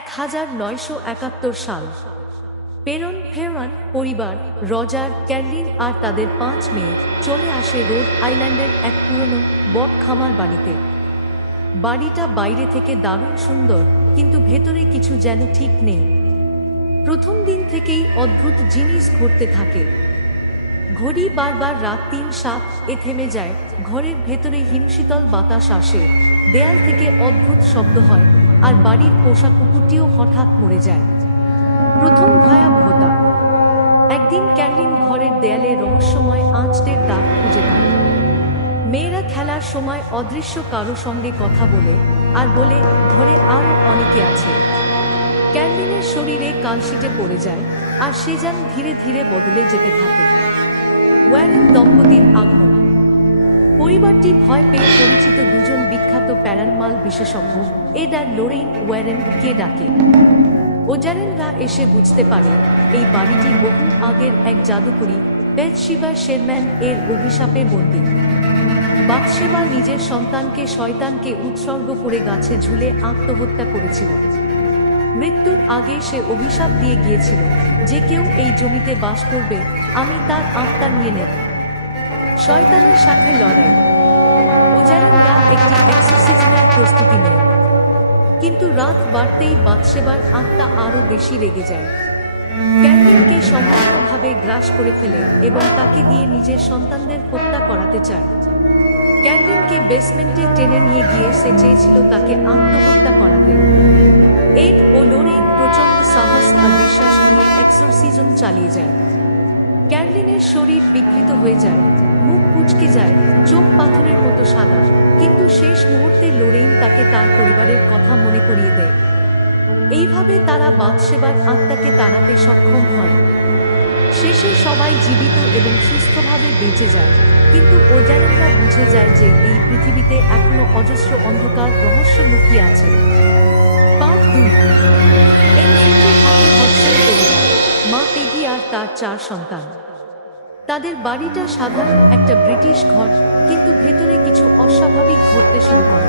এক হাজার নয়শো একাত্তর সাল। পেরন ফেরমান পরিবার রজার, ক্যারলিন আর তাদের পাঁচ মেয়ে চলে আসে রোড আইল্যান্ডের এক পুরনো বট খামার বাড়িতে। বাড়িটা বাইরে থেকে দারুণ সুন্দর, কিন্তু ভেতরে কিছু যেন ঠিক নেই। প্রথম দিন থেকেই অদ্ভুত জিনিস ঘটতে থাকে। ঘড়ি বারবার রাত তিন সাত এ থেমে যায়, ঘরের ভেতরে হিমশীতল বাতাস আসে, দেয়াল থেকে অদ্ভুত শব্দ হয়। আর বাড়ির পোষা কুকুরটিও হঠাৎ মরে যায়। প্রথম ভয়াবহতা একদিন ক্যান্ডিন ঘরের দেয়ালে রহস্যময় আঁচটের দাগ খুঁজে পায়। মেয়েরা খেলার সময় অদৃশ্য কারও সঙ্গে কথা বলে আর বলে, ঘরে আরও অনেকে আছে। ক্যান্ডিনের শরীরে কালশিটে পড়ে যায় আর সে যেন ধীরে ধীরে বদলে যেতে থাকে। ওয়ারেন দম্পতির আগমন। পরিবারটি ভয় পেয়ে পরিচিত বিখ্যাত প্যারানমাল বিশেষজ্ঞ এড আর লোরেইন ওয়ারেন কে ডাকে ওজারেনরা এসে বুঝতে পারে এই বাড়িটি বহু আগের এক জাদুকরী বেদশিবা শেরম্যান এর অভিশাপে বন্দী বাদশেবা নিজের সন্তানকে শয়তানকে উৎসর্গ করে গাছে ঝুলে আত্মহত্যা করেছিল। মৃত্যুর আগে সে অভিশাপ দিয়ে গিয়েছিল যে কেউ এই জমিতে বাস করবে, আমি তার আত্মা নিয়ে নেব। শয়তানের সাথে লড়াই। ওজারেনরা একটি এক্সারসিজমের প্রস্তুতি নেয়। কিন্তু রাত বাড়তেই বাদশেবার আত্মা আরও বেশি রেগে যায়। ক্যান্ডিনকে সম্পূর্ণভাবে গ্রাস করে ফেলে এবং তাকে দিয়ে নিজের সন্তানদের হত্যা করাতে চায়। ক্যান্ডিনকে বেসমেন্টে টেনে নিয়ে গিয়ে সে চেয়েছিল তাকে আত্মহত্যা করাতে। এড ও লোরেইন প্রচণ্ড সাহস আর বিশ্বাস নিয়ে এক্সোরসিজম চালিয়ে যায়। ক্যান্ডিনের শরীর বিকৃত হয়ে যায়। মুখ কুচকে যায়, চোখ পাথরের মতো সাদা। কিন্তু শেষ মুহূর্তে লোরেইন তাকে তার পরিবারের কথা মনে করিয়ে দেয়। এইভাবে তারা বাদসেবার আত্মাকে তাড়াতে সক্ষম হয়। শেষে সবাই জীবিত এবং সুস্থভাবে বেঁচে যায়। কিন্তু ওজারেনরা বুঝে যায় যে এই পৃথিবীতে এখনও অজস্র অন্ধকার রহস্য লুকিয়ে আছে। পার্ট দুই মা পেগি আর তার চার সন্তান। তাদের বাড়িটা সাধারণ একটা ব্রিটিশ ঘর, কিন্তু ভেতরে কিছু অস্বাভাবিক ঘটতে শুরু করে।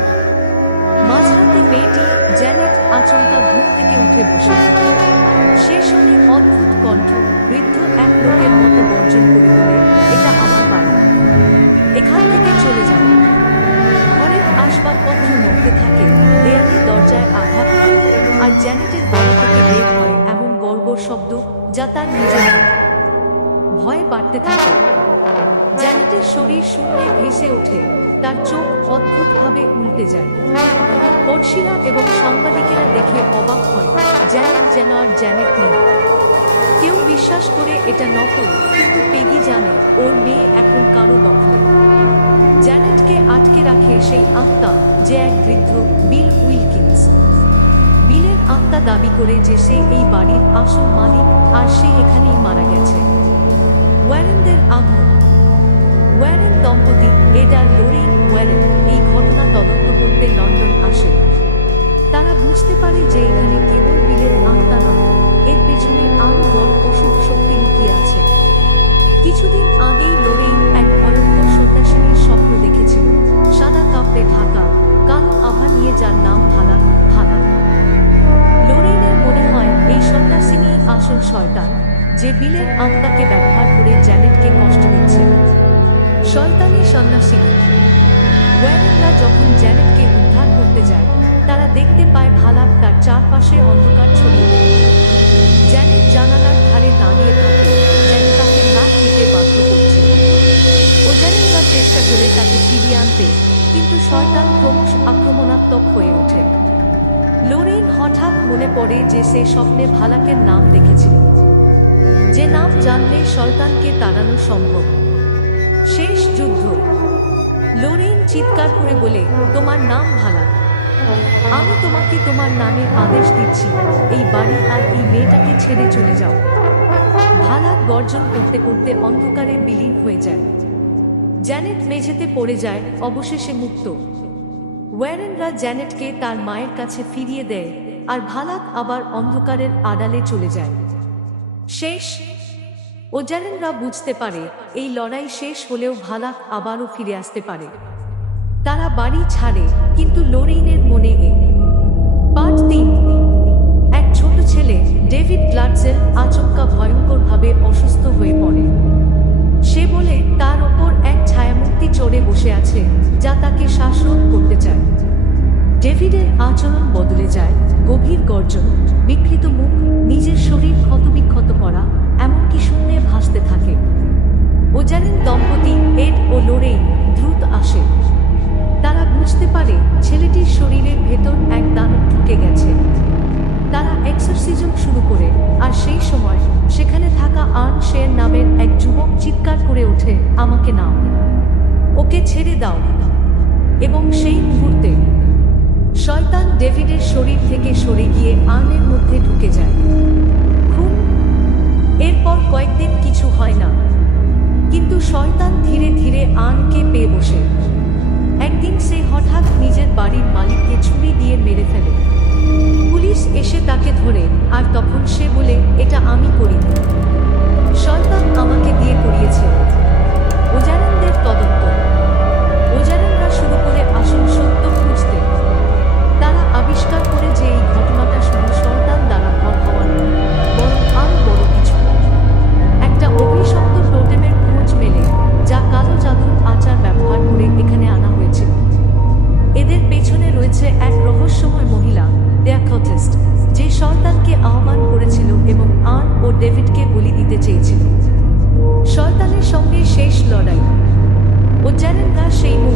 মাঝরাতে মেয়েটি জ্যানেট আচমকা ঘুম থেকে উঠে বসে। সে শুনে অদ্ভুত কণ্ঠ বৃদ্ধ এক লোকের মতো বর্জন করে বলে, এটা আমার বাড়ি। এখান থেকে চলে যাও। ঘরের আসবাবপত্র নড়তে থাকে দেয়ালে দরজায় আঘাত আর জ্যানেটের গলা থেকে বের হয় এমন গর্বর শব্দ যা তার নিজের। ভয় বাড়তে থাকে। জ্যানেটের শরীর শূন্যে ভেসে ওঠে, তার চোখ অদ্ভুতভাবে উল্টে যায়। পড়শিরা এবং সাংবাদিকেরা দেখে অবাক হয় জ্যানেট যেন আর জ্যানেট নেই। কেউ বিশ্বাস করে এটা নকল, কিন্তু পেগি জানে ওর মেয়ে এখন কারও দখলে। জ্যানেটকে আটকে রাখে সেই আত্মা যে এক বৃদ্ধ বিল উইলকিন্স। বিলের আত্মা দাবি করে যে সে এই বাড়ির আসল মালিক আর সে এখানেই মারা গেছে। ওয়ারেনদের আগুন ওয়ারেন দম্পতি এডা লোরেইন ওয়ারেন এই ঘটনা তদন্ত যে বিলের আত্মাকে ব্যবহার করে জ্যানেটকে কষ্ট দিচ্ছে। শয়তানি সন্ন্যাসিনী ওয়ারেনরা যখন জ্যানেটকে উদ্ধার করতে যায়, তারা দেখতে পায় ভালাক তার চারপাশে অন্ধকার ছড়িয়ে দেয়। জ্যানেট জানালার ধারে দাঁড়িয়ে থাকে, যেন তাকে নাক দিতে বাধ্য করছে। ও ওজারেনরা চেষ্টা করে তাকে ফিরিয়ে আনতে, কিন্তু শয়তান ক্রমশ আক্রমণাত্মক হয়ে ওঠে। লোরেইন হঠাৎ মনে পড়ে যে সে স্বপ্নে ভালাকের নাম দেখেছিল। যে নাম জানলে শয়তানকে তাড়ানো সম্ভব। শেষ যুদ্ধ। লোরেইন চিৎকার করে বলে, তোমার নাম ভালা। আমি তোমাকে তোমার নামে আদেশ দিচ্ছি। এই বাড়ি আর এই মেয়েটাকে ছেড়ে চলে যাও। ভালা গর্জন করতে করতে অন্ধকারে বিলীন হয়ে যায়। জ্যানেট মেঝেতে পড়ে যায়, অবশেষে মুক্ত। ওয়ারেনরা জ্যানেটকে তার মায়ের কাছে ফিরিয়ে দেয় আর ভালাক আবার অন্ধকারের আড়ালে চলে যায়। শেষ। ও ওজারেনরা বুঝতে পারে, এই লড়াই শেষ হলেও ভালাক আবারও ফিরে আসতে পারে। তারা বাড়ি ছাড়ে, কিন্তু লোরেইনের মনে এ। পার্ট তিন। এক ছোট ছেলে, ডেভিড গ্লাটসেল আচমকা ভয়ঙ্করভাবে অসুস্থ হয়ে পড়ে। সে বলে, তার ওপর এক ছায়ামূর্তি চড়ে বসে আছে, যা তাকে শাসন করতে চায়। ডেভিডের আচরণ বদলে যায়, গভীর গর্জন, বিকৃত মুখ চিৎকার করে ওঠে, আমাকে নাও। ওকে ছেড়ে দাও। এবং সেই মুহূর্তে শয়তান ডেভিডের শরীর থেকে সরে গিয়ে আর্নের মধ্যে ঢুকে যায়। খুন এরপর কয়েকদিন কিছু হয় না, কিন্তু শয়তান ধীরে ধীরে আনকে পেয়ে বসে। একদিন সে হঠাৎ নিজের বাড়ির মালিককে ছুরি দিয়ে রয়েছে এক রহস্যময় মহিলা দ্যাকথিস্ট যে শয়তানকে আহ্বান করেছিল এবং আন ও ডেভিডকে বলি দিতে চেয়েছিল। শয়তানের সঙ্গে শেষ লড়াই। ও সেই না আস্তানায়